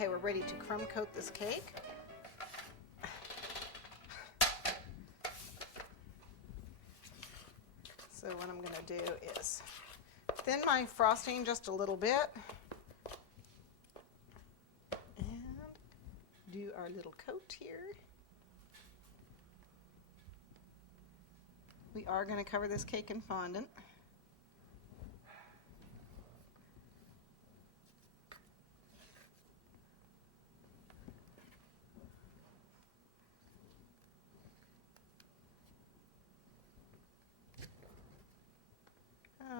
Okay, we're ready to crumb coat this cake. So what I'm going to do is thin my frosting just a little bit and do our little coat here. We are going to cover this cake in fondant.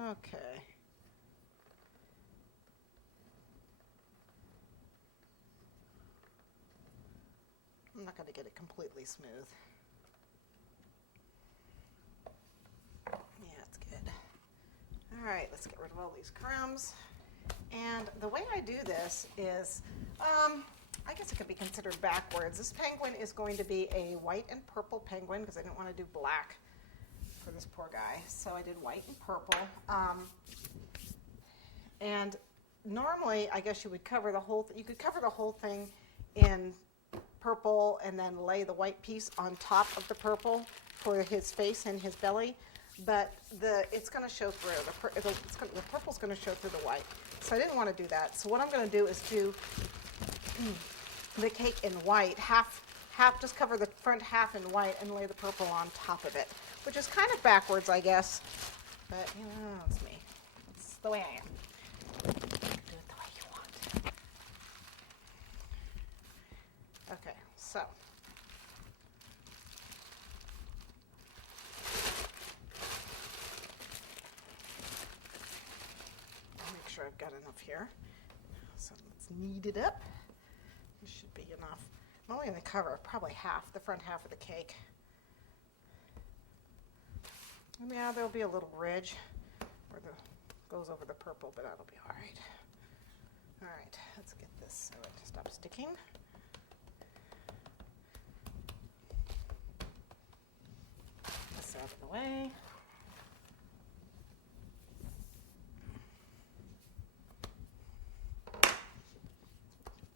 Okay. I'm not going to get it completely smooth. Yeah, it's good. All right, let's get rid of all these crumbs. And the way I do this is, I guess it could be considered backwards. This penguin is going to be a white and purple penguin because I didn't want to do black for this poor guy. So I did white and purple. And normally, I guess you would cover the whole, you could cover the whole thing in purple and then lay the white piece on top of the purple for his face and his belly. But it's going to show through. The purple's going to show through the white. So I didn't want to do that. So what I'm going to do is do the cake in white, just cover the front half in white and lay the purple on top of it, which is kind of backwards, I guess. But, you know, it's me. It's the way I am. Do it the way you want. Okay, so. I'll make sure I've got enough here. So let's knead it up. This should be enough. I'm only going to cover probably half, the front half of the cake. And yeah, there'll be a little ridge where the goes over the purple, but that'll be all right. All right, let's get this so it stops sticking. This out of the way.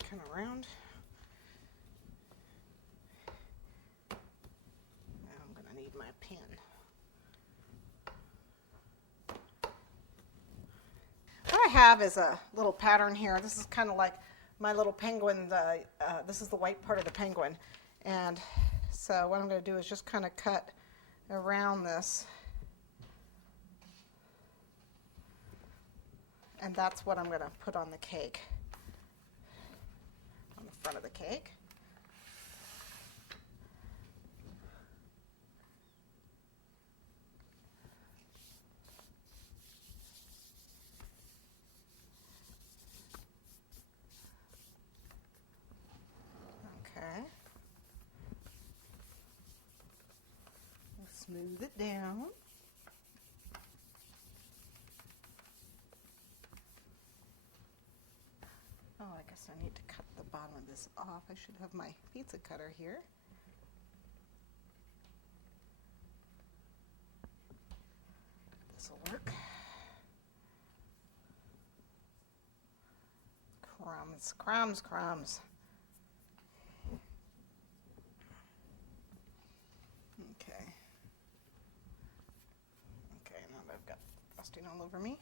Kind of round. Now I'm going to need my pen. What I have is a little pattern here. This is kind of like my little penguin. This is the white part of the penguin. And so what I'm going to do is just kind of cut around this. And that's what I'm going to put on the cake, on the front of the cake. Okay. Smooth it down. Oh, I guess I need to cut the bottom of this off. I should have my pizza cutter here. This will work. Crumbs, crumbs, crumbs. Okay, now that I've got frosting all over me.